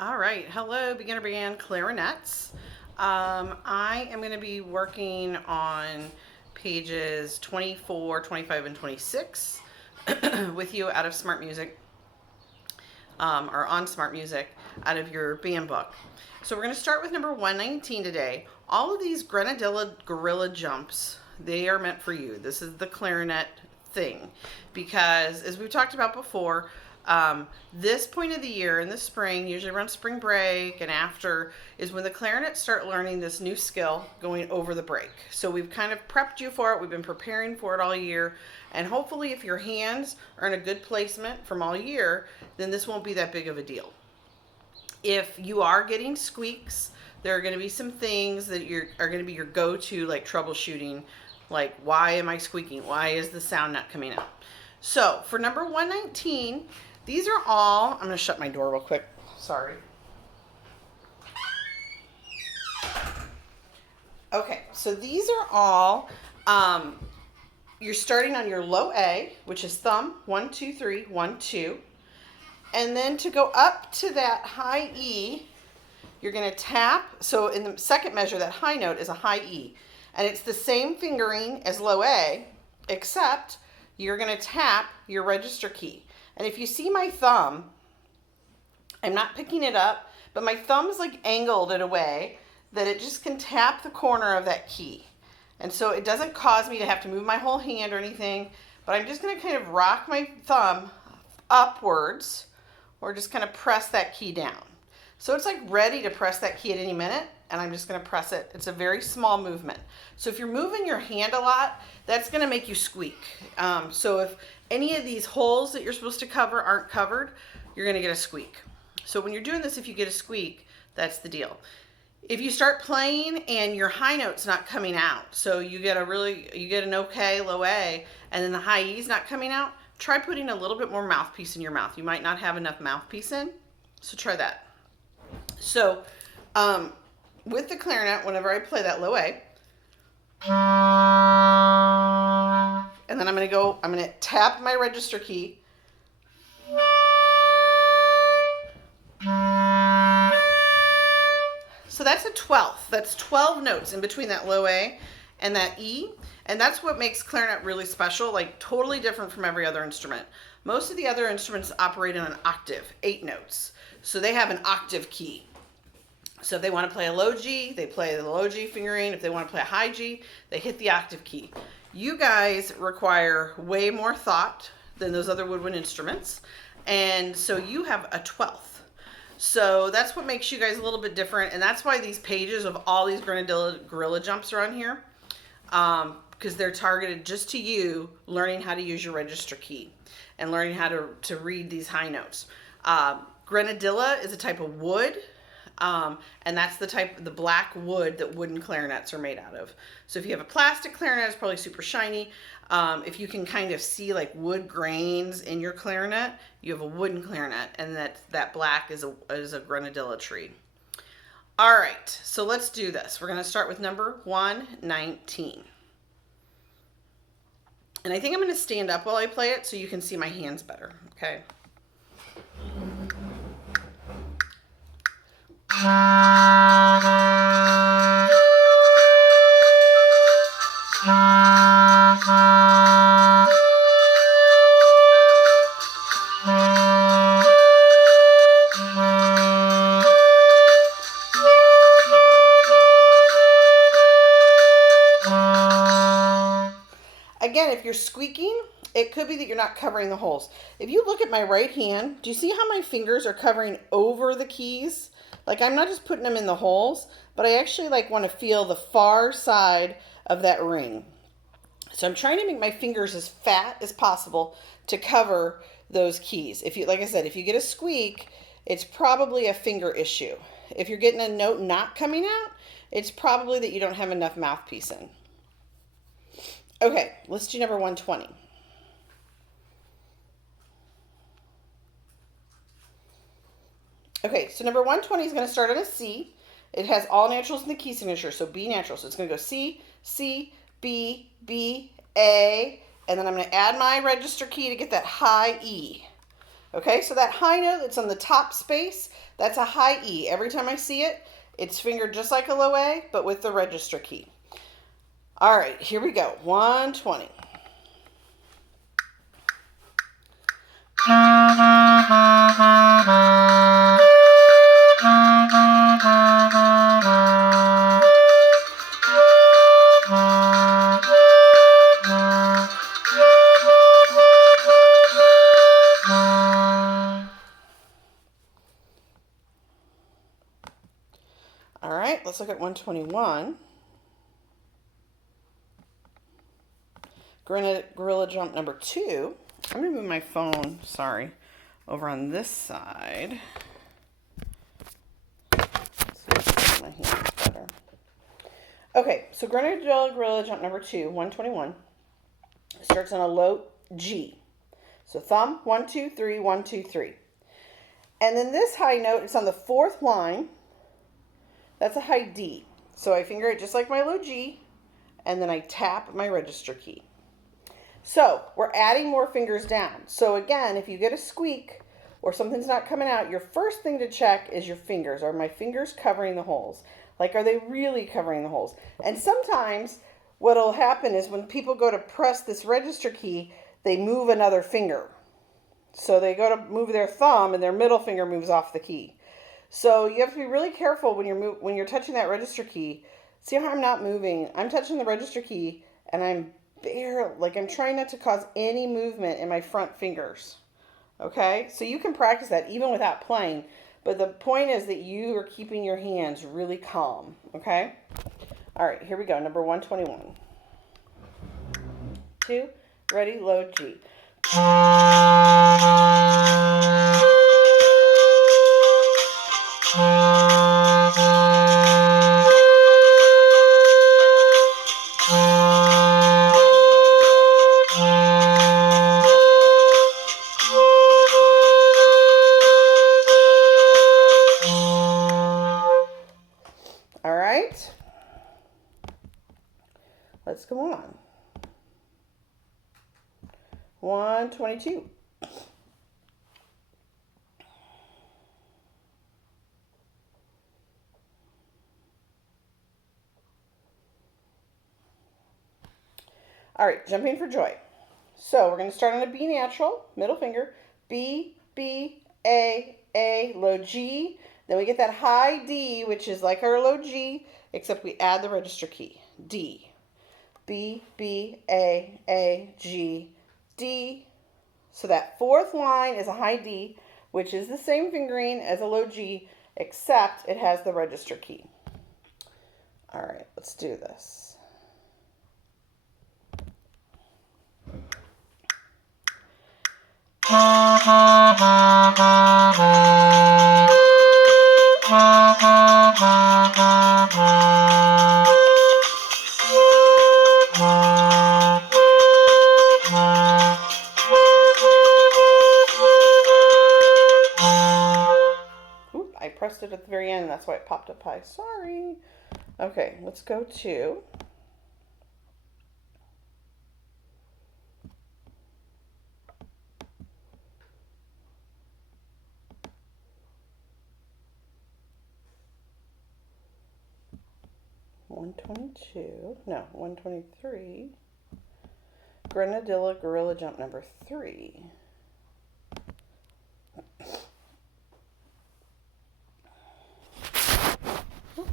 All right, hello, beginner band clarinets. I am going to be working on pages 24, 25, and 26 with you out of Smart Music, or on Smart Music, out of your band book. So we're going to start with number 119 today. All of these Grenadilla gorilla jumps, they are meant for you. This is the clarinet thing because, as we've talked about before, this point of the year in the spring, usually around spring break and after, is when the clarinets start learning this new skill going over the break. So we've kind of prepped you for it. We've been preparing for it all year. And hopefully if your hands are in a good placement from all year, then this won't be that big of a deal. If you are getting squeaks, there are going to be some things that are going to be your go-to, like troubleshooting, like why am I squeaking? Why is the sound not coming out? So for number 119, these are all, I'm going to shut my door real quick. Sorry. Okay, so these are all, you're starting on your low A, which is thumb, 1, 2, 3, 1, 2. And then to go up to that high E, you're going to tap. So in the second measure, that high note is a high E. And it's the same fingering as low A, except you're going to tap your register key. And if you see my thumb, I'm not picking it up, but my thumb is like angled in a way that it just can tap the corner of that key. And so it doesn't cause me to have to move my whole hand or anything, but I'm just going to kind of rock my thumb upwards or just kind of press that key down. So it's like ready to press that key at any minute, and I'm just going to press it. It's a very small movement. So if you're moving your hand a lot, that's going to make you squeak. So if any of these holes that you're supposed to cover aren't covered, you're going to get a squeak. So when you're doing this, if you get a squeak, that's the deal. If you start playing and your high note's not coming out, so you get an okay, low A, and then the high E's not coming out, try putting a little bit more mouthpiece in your mouth. You might not have enough mouthpiece in, so try that. So with the clarinet, whenever I play that low A, and then I'm going to tap my register key. So that's a 12th. That's 12 notes in between that low A and that E. And that's what makes clarinet really special, like totally different from every other instrument. Most of the other instruments operate in an octave, 8 notes. So they have an octave key. So if they want to play a low G, they play the low G fingering. If they want to play a high G, they hit the octave key. You guys require way more thought than those other woodwind instruments. And so you have a 12th. So that's what makes you guys a little bit different. And that's why these pages of all these Grenadilla gorilla jumps are on here. Because they're targeted just to you learning how to use your register key and learning how to read these high notes. Grenadilla is a type of wood. And that's the black wood that wooden clarinets are made out of. So if you have a plastic clarinet, it's probably super shiny. If you can kind of see like wood grains in your clarinet, you have a wooden clarinet, and that black is a Grenadilla tree. All right, so let's do this. We're going to start with number 119. And I think I'm going to stand up while I play it so you can see my hands better, okay? Again, if you're squeaking, it could be that you're not covering the holes. If you look at my right hand, do you see how my fingers are covering over the keys? Like I'm not just putting them in the holes, but I actually want to feel the far side of that ring. So I'm trying to make my fingers as fat as possible to cover those keys. Like I said, if you get a squeak, it's probably a finger issue. If you're getting a note not coming out, it's probably that you don't have enough mouthpiece in. Okay, let's do number 120. Okay, so number 120 is going to start on a C. It has all naturals in the key signature, so B natural. So it's going to go C, C, B, B, A, and then I'm going to add my register key to get that high E. Okay, so that high note that's on the top space, that's a high E. Every time I see it, it's fingered just like a low A, but with the register key. All right, here we go. 120. All right, let's look at 121. Gorilla jump number 2. I'm going to move my phone, sorry, over on this side. Let's see if my hand's better. Okay, so Grenadilla gorilla jump number 2, 121, starts on a low G. So thumb, 1, 2, 3, 1, 2, 3. And then this high note, it's on the 4th line. That's a high D. So I finger it just like my low G, and then I tap my register key. So we're adding more fingers down. So again, if you get a squeak or something's not coming out, your first thing to check is your fingers. Are my fingers covering the holes? Like, are they really covering the holes? And sometimes what'll happen is when people go to press this register key, they move another finger. So they go to move their thumb and their middle finger moves off the key. So you have to be really careful when you're touching that register key. See how I'm not moving? I'm touching the register key and I'm trying not to cause any movement in my front fingers. Okay? So you can practice that even without playing. But the point is that you are keeping your hands really calm. Okay? All right, here we go. Number 121. 2, ready, low G. All right, let's go on. 122. All right, jumping for joy. So we're going to start on a B natural, middle finger, B, B, A, low G. Then we get that high D, which is like our low G, except we add the register key, D. B, B, A, G, D. So that 4th line is a high D, which is the same fingering as a low G, except it has the register key. All right, let's do this. Oop, I pressed it at the very end, and that's why it popped up high. Sorry. Okay, let's go to 122, no, 123, Grenadilla gorilla jump number 3. Oops.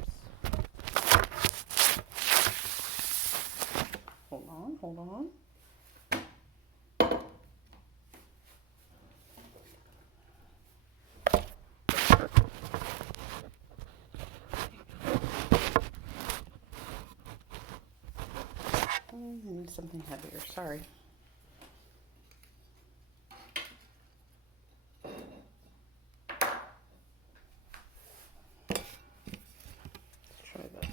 Hold on. I need something heavier, sorry. Let's try this.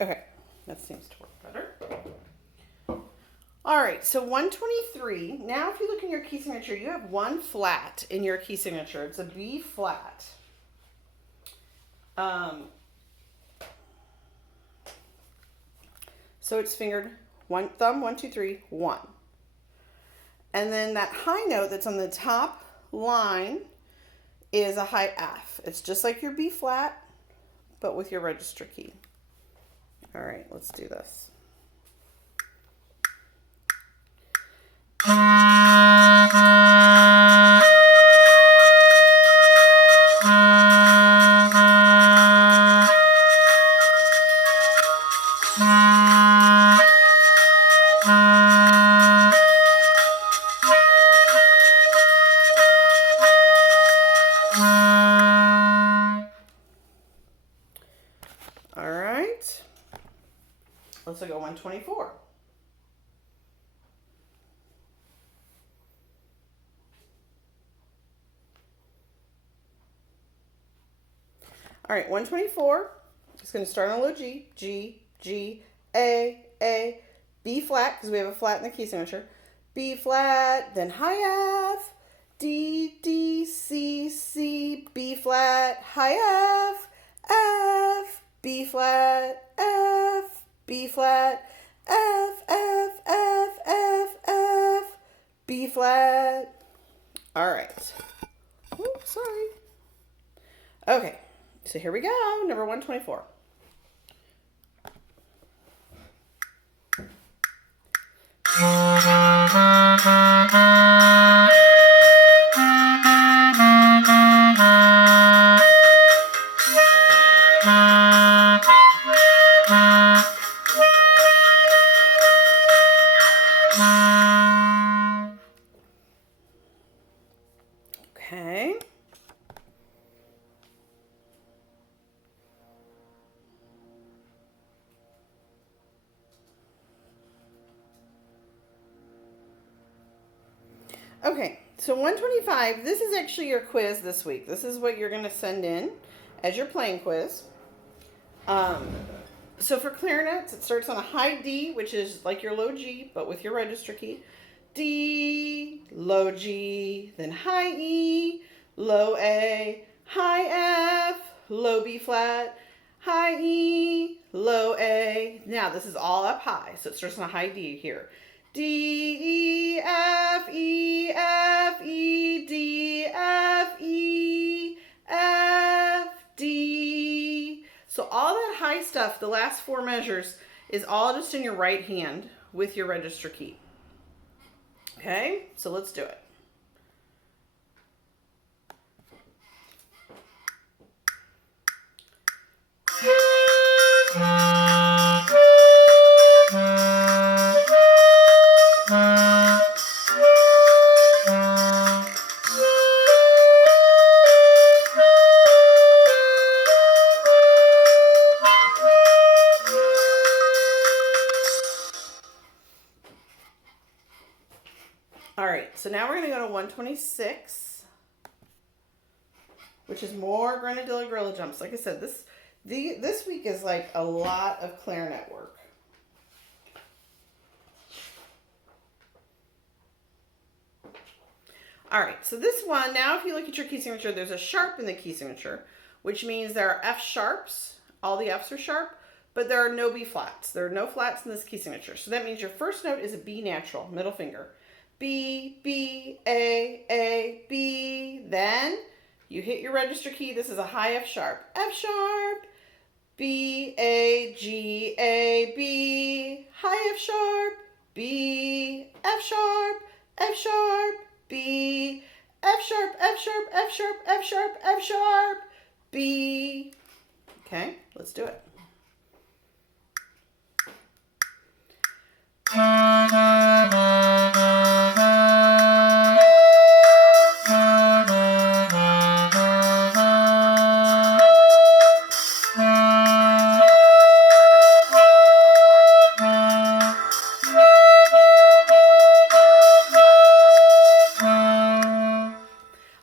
Okay, that seems to work better. All right, so 123. Now if you look in your key signature, you have one flat in your key signature. It's a B flat. So it's fingered One thumb, 1, 2, 3, 1. And then that high note that's on the top line is a high F. It's just like your B flat, but with your register key. All right, let's do this. All right, let's go 124. All right, 124. It's going to start on a low G, G, G, A, B flat, because we have a flat in the key signature. B flat, then high F, D, D, C, C, B flat, high F, F, B flat, F, B flat, F, F, F, F, F, B flat. All right. Oops, sorry. Okay, so here we go, number 124. Okay. Okay, so 125, this is actually your quiz this week. This is what you're going to send in as your playing quiz. So for clarinets, it starts on a high D, which is like your low G, but with your register key. D, low G, then high E, low A, high F, low B flat, high E, low A. Now this is all up high, so it starts on a high D here. D, E, F, E, F, E, D, F, E, F, D. So all that high stuff, the last four measures, is all just in your right hand with your register key. Okay, so let's do it. All right, so now we're going to go to 126, which is more Grenadilla gorilla jumps. Like I said, this week is like a lot of clarinet work. All right, so this one, now if you look at your key signature, there's a sharp in the key signature, which means there are F sharps. All the Fs are sharp, but there are no B flats. There are no flats in this key signature. So that means your first note is a B natural, middle finger. B, B, A, B. Then you hit your register key. This is a high F sharp. F sharp, B, A, G, A, B. High F sharp, B, F sharp, F sharp, B, F sharp, F sharp, F sharp, F sharp, F sharp, B. Okay, let's do it.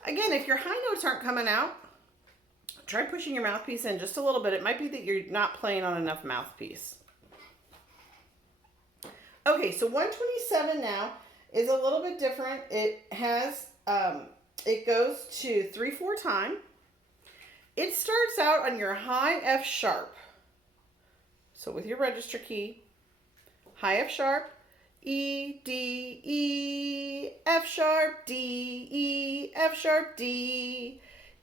Again, if your high notes aren't coming out, try pushing your mouthpiece in just a little bit. It might be that you're not playing on enough mouthpiece. Okay, so 127 now is a little bit different. It has, it goes to 3/4 time. It starts out on your high F sharp. So with your register key, high F sharp, E, D, E, F sharp, D, E, F sharp, D,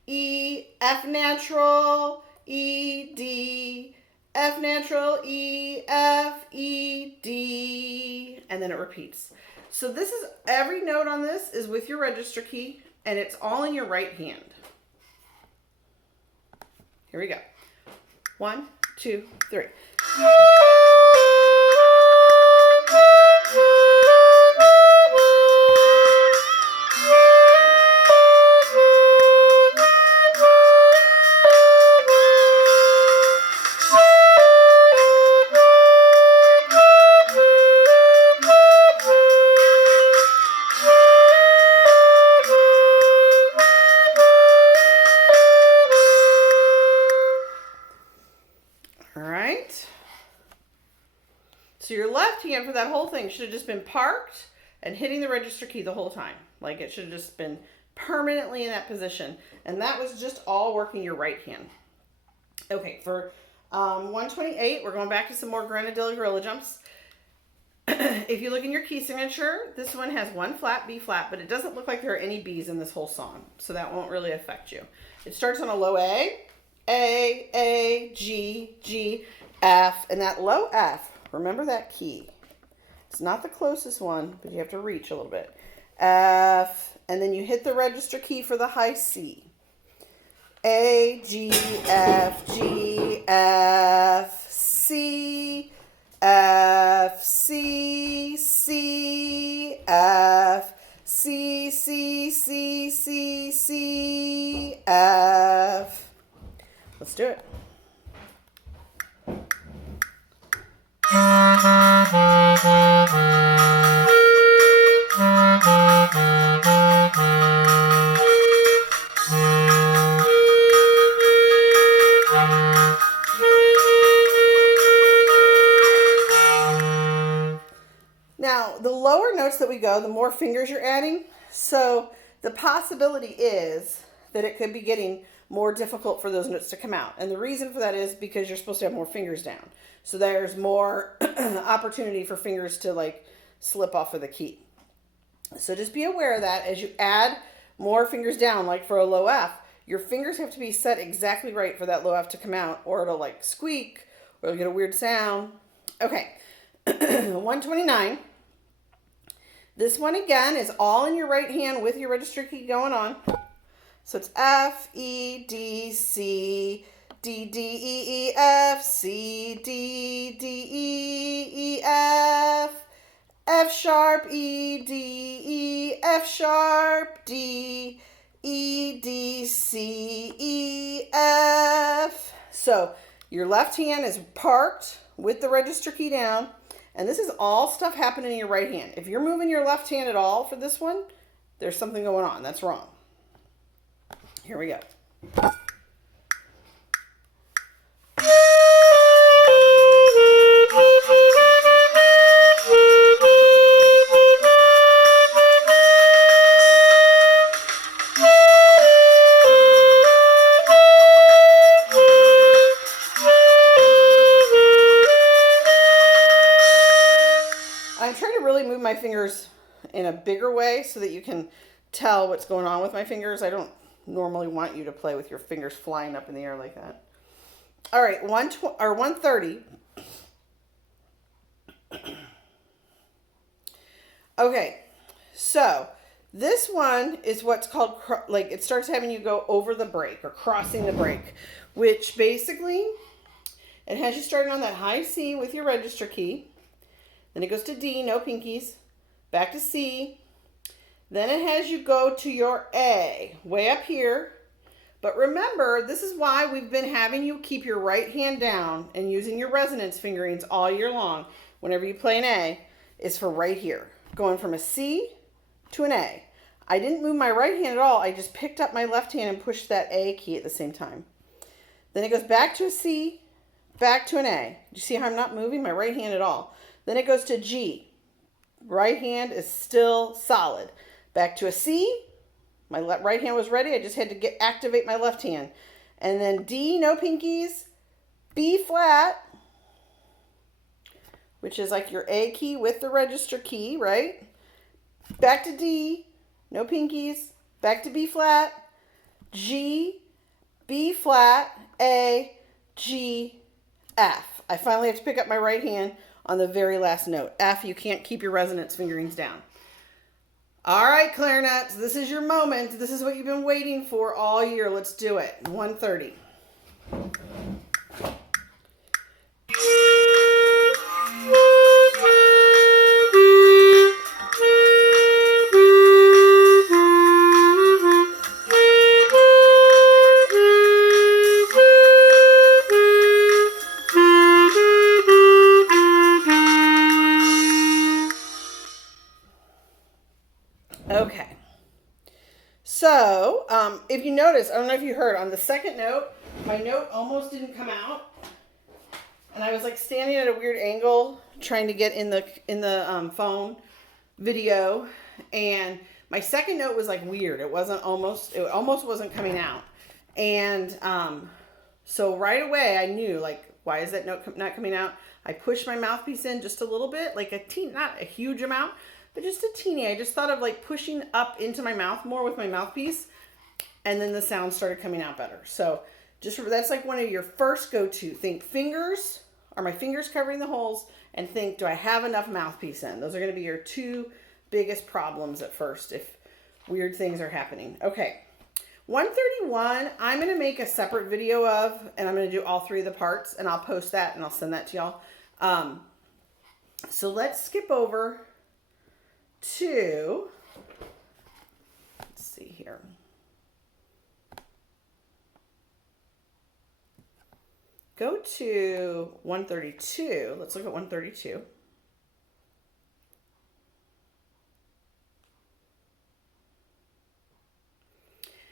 E, F natural, E, D, F natural, E, F, E, D, and then it repeats. So this is, every note on this is with your register key, and it's all in your right hand. Here we go. 1, 2, 3. So your left hand for that whole thing should have just been parked and hitting the register key the whole time. Like it should have just been permanently in that position. And that was just all working your right hand. Okay, for 128, we're going back to some more Grenadilla gorilla jumps. If you look in your key signature, this one has 1 flat, B flat, but it doesn't look like there are any B's in this whole song. So that won't really affect you. It starts on a low A, G, G, F, and that low F, remember that key. It's not the closest one, but you have to reach a little bit. F, and then you hit the register key for the high C. A, G, F, G, F, C, F, C, C, F, C, C, C, C, C, F. Let's do it. Now, the lower notes that we go, the more fingers you're adding. So the possibility is that it could be getting more difficult for those notes to come out. And the reason for that is because you're supposed to have more fingers down. So there's more opportunity for fingers to like slip off of the key. So just be aware of that as you add more fingers down, like for a low F, your fingers have to be set exactly right for that low F to come out, or it'll like squeak, or it'll get a weird sound. Okay, 129. This one again is all in your right hand with your register key going on. So it's F, E, D, C, D, D, E, E, F, C, D, D, E, E, F, F sharp, E, D, E, F sharp, D, E, D, C, E, F. So your left hand is parked with the register key down, and this is all stuff happening in your right hand. If you're moving your left hand at all for this one, there's something going on. That's wrong. Here we go. I'm trying to really move my fingers in a bigger way so that you can tell what's going on with my fingers. I don't normally want you to play with your fingers flying up in the air like that. All right, 130. Okay, so this one is what's called, like it starts having you go over the break or crossing the break, which basically it has you starting on that high C with your register key. Then it goes to D, no pinkies, back to C. Then it has you go to your A, way up here. But remember, this is why we've been having you keep your right hand down and using your resonance fingerings all year long. Whenever you play an A, is for right here. Going from a C to an A. I didn't move my right hand at all. I just picked up my left hand and pushed that A key at the same time. Then it goes back to a C, back to an A. You see how I'm not moving my right hand at all? Then it goes to G. Right hand is still solid. Back to a C. My right hand was ready. I just had to activate my left hand. And then D, no pinkies. B flat. which is like your A key with the register key, right? Back to D, no pinkies, back to B flat, G, B flat, A, G, F. I finally have to pick up my right hand on the very last note. F, you can't keep your resonance fingerings down. All right, clarinets, this is your moment. This is what you've been waiting for all year. Let's do it. 130. Okay. So, if you notice, I don't know if you heard, on the second note, my note almost didn't come out. And I was like standing at a weird angle trying to get in the phone video. And my second note was like weird. It almost wasn't coming out. And so right away I knew, like, why is that note not coming out? I pushed my mouthpiece in just a little bit, like a teeny, not a huge amount, but just a teeny. I just thought of like pushing up into my mouth more with my mouthpiece, and then the sound started coming out better. So that's like one of your first go-to. Think fingers, are my fingers covering the holes? And think, do I have enough mouthpiece in? Those are going to be your two biggest problems at first if weird things are happening. Okay, 131, I'm going to make a separate video of, and I'm going to do all three of the parts, and I'll post that and I'll send that to y'all. So let's skip over to, let's see here. Go to 132. Let's look at 132.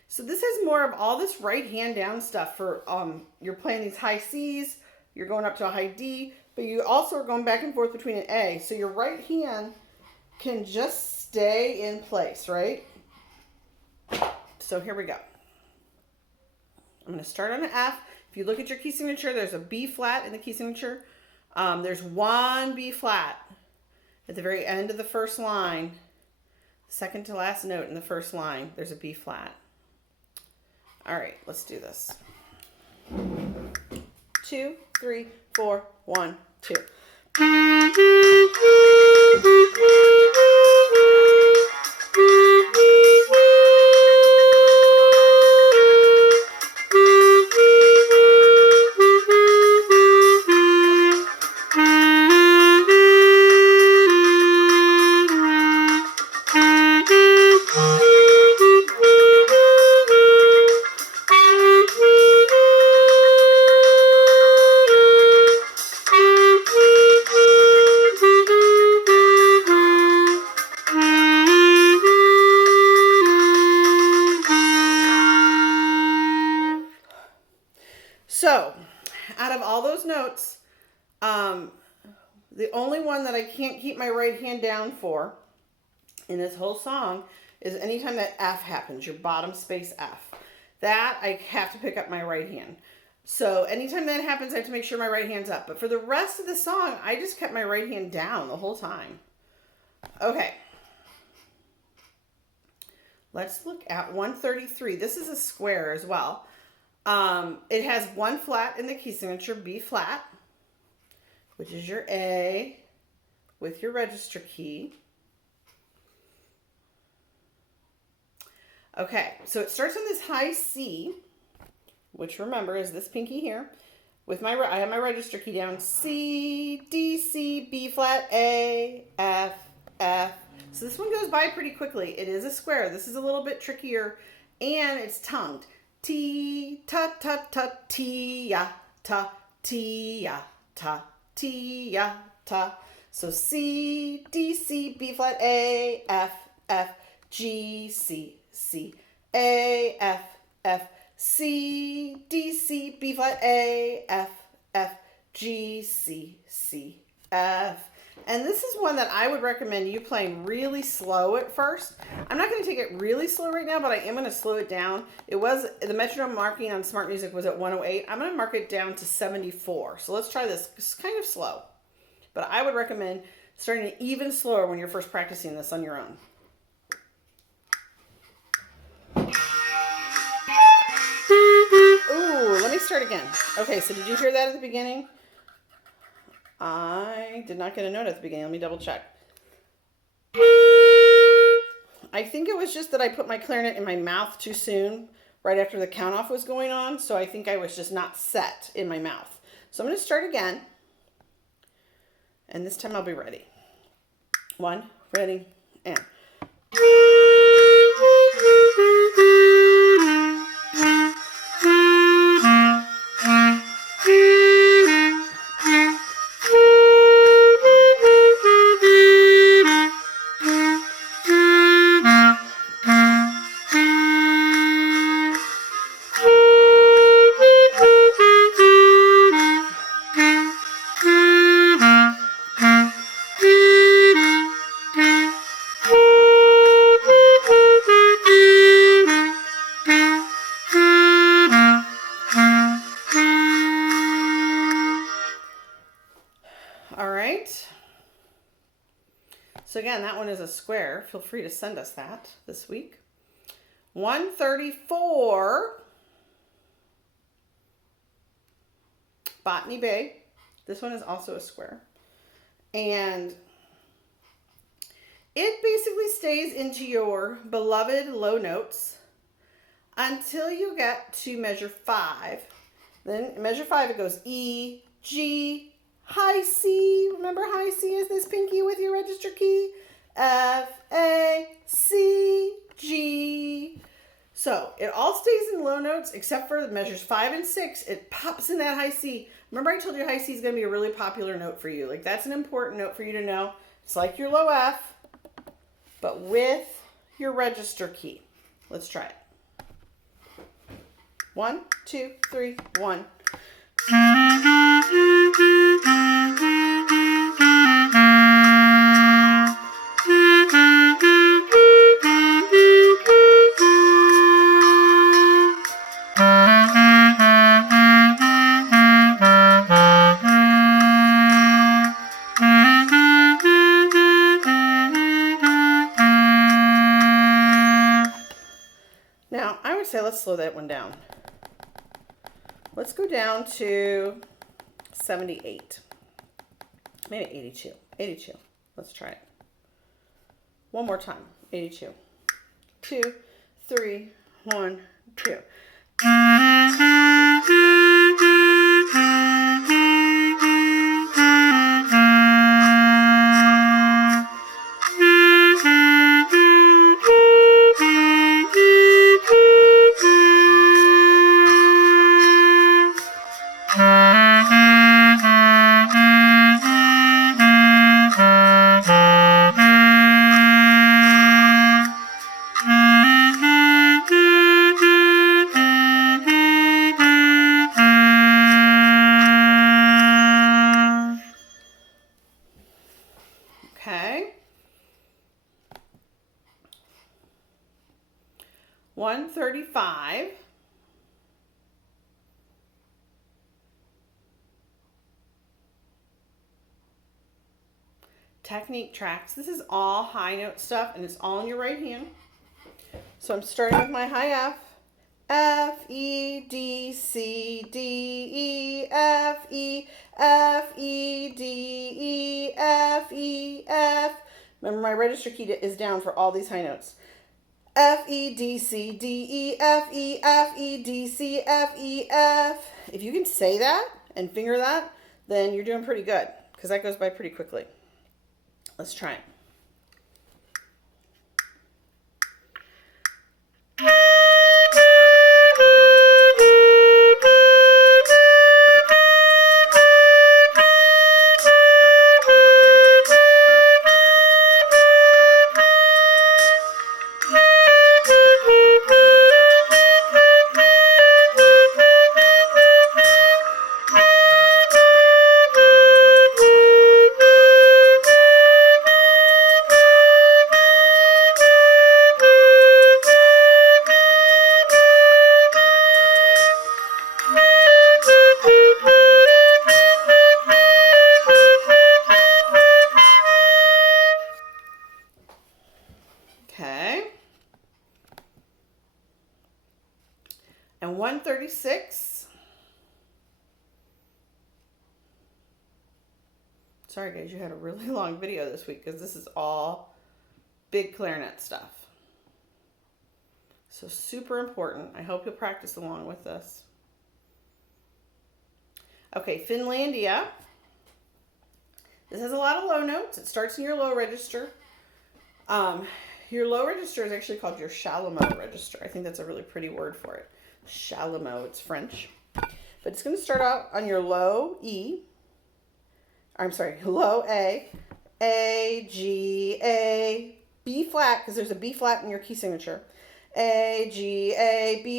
So this has more of all this right hand down stuff for, you're playing these high C's, you're going up to a high D, but you also are going back and forth between an A. So your right hand can just stay in place, right? So here we go. I'm going to start on an F. If you look at your key signature, there's a B flat in the key signature. There's one B flat at the very end of the first line. Second to last note in the first line, there's a B flat. All right, let's do this. 2, 3, 4, 1, 2. So, out of all those notes, the only one that I can't keep my right hand down for in this whole song is anytime that F happens, your bottom space F. That I have to pick up my right hand. So anytime that happens, I have to make sure my right hand's up. But for the rest of the song, I just kept my right hand down the whole time. Okay. Let's look at 133. This is a square as well. It has one flat in the key signature, B flat, which is your A with your register key. Okay, so it starts on this high C, which remember is this pinky here. With I have my register key down, C, D, C, B flat, A, F, F. So this one goes by pretty quickly. It is a square. This is a little bit trickier, and it's tongued. T, ta, ta, ta, ti, ya, ta, ti, ya, ta, ti, ya, ta. So C, D, C, B flat, A, F, F, G, C, C, A, F, F, C, D, C, B flat, A, F, F, G, C, C, F. And this is one that I would recommend you playing really slow at first. I'm not going to take it really slow right now, but I am going to slow it down. The metronome marking on Smart Music was at 108. I'm going to mark it down to 74. So let's try this. It's kind of slow, but I would recommend starting it even slower when you're first practicing this on your own. Ooh, let me start again. Okay, so did you hear that at the beginning? I did not get a note at the beginning. Let me double check. I think it was just that I put my clarinet in my mouth too soon, right after the count off was going on. So I think I was just not set in my mouth. So I'm going to start again. And this time I'll be ready. 1, ready, and. All right. So again, that one is a square. Feel free to send us that this week. 134, Botany Bay. This one is also a square. And it basically stays into your beloved low notes until you get to measure 5. Then in measure 5, it goes E, G, high C. Remember high C is this pinky with your register key. F, A, C, G. So it all stays in low notes except for the measures 5 and 6. It pops in that high C. Remember I told you high C is going to be a really popular note for you. Like that's an important note for you to know. It's like your low F, but with your register key. Let's try it. 1, 2, 3, 1. Now, I would say let's slow that one down. Let's go down to 78. Maybe 82. 82. Let's try it. One more time. 82. 2, 3, 1, 2. Okay. 135. Technique tracks. This is all high note stuff and it's all in your right hand. So I'm starting with my high F. F, E, D, C, D, E, F, E, F, E, D, E, F, E, F. Remember my register key is down for all these high notes. F, E, D, C, D, E, F, E, F, E, D, C, F, E, F. If you can say that and finger that, then you're doing pretty good because that goes by pretty quickly. Let's try it. and 136. Sorry guys, you had a really long video this week because this is all big clarinet stuff. So super important. I hope you'll practice along with this. Okay, Finlandia. This has a lot of low notes. It starts in your low register. Your low register is actually called your chalumeau register. I think that's a really pretty word for it. Chalumeau, it's French. But it's going to start out on your low E. I'm sorry, low A, G, A, B flat, because there's a B flat in your key signature. A, G, A, B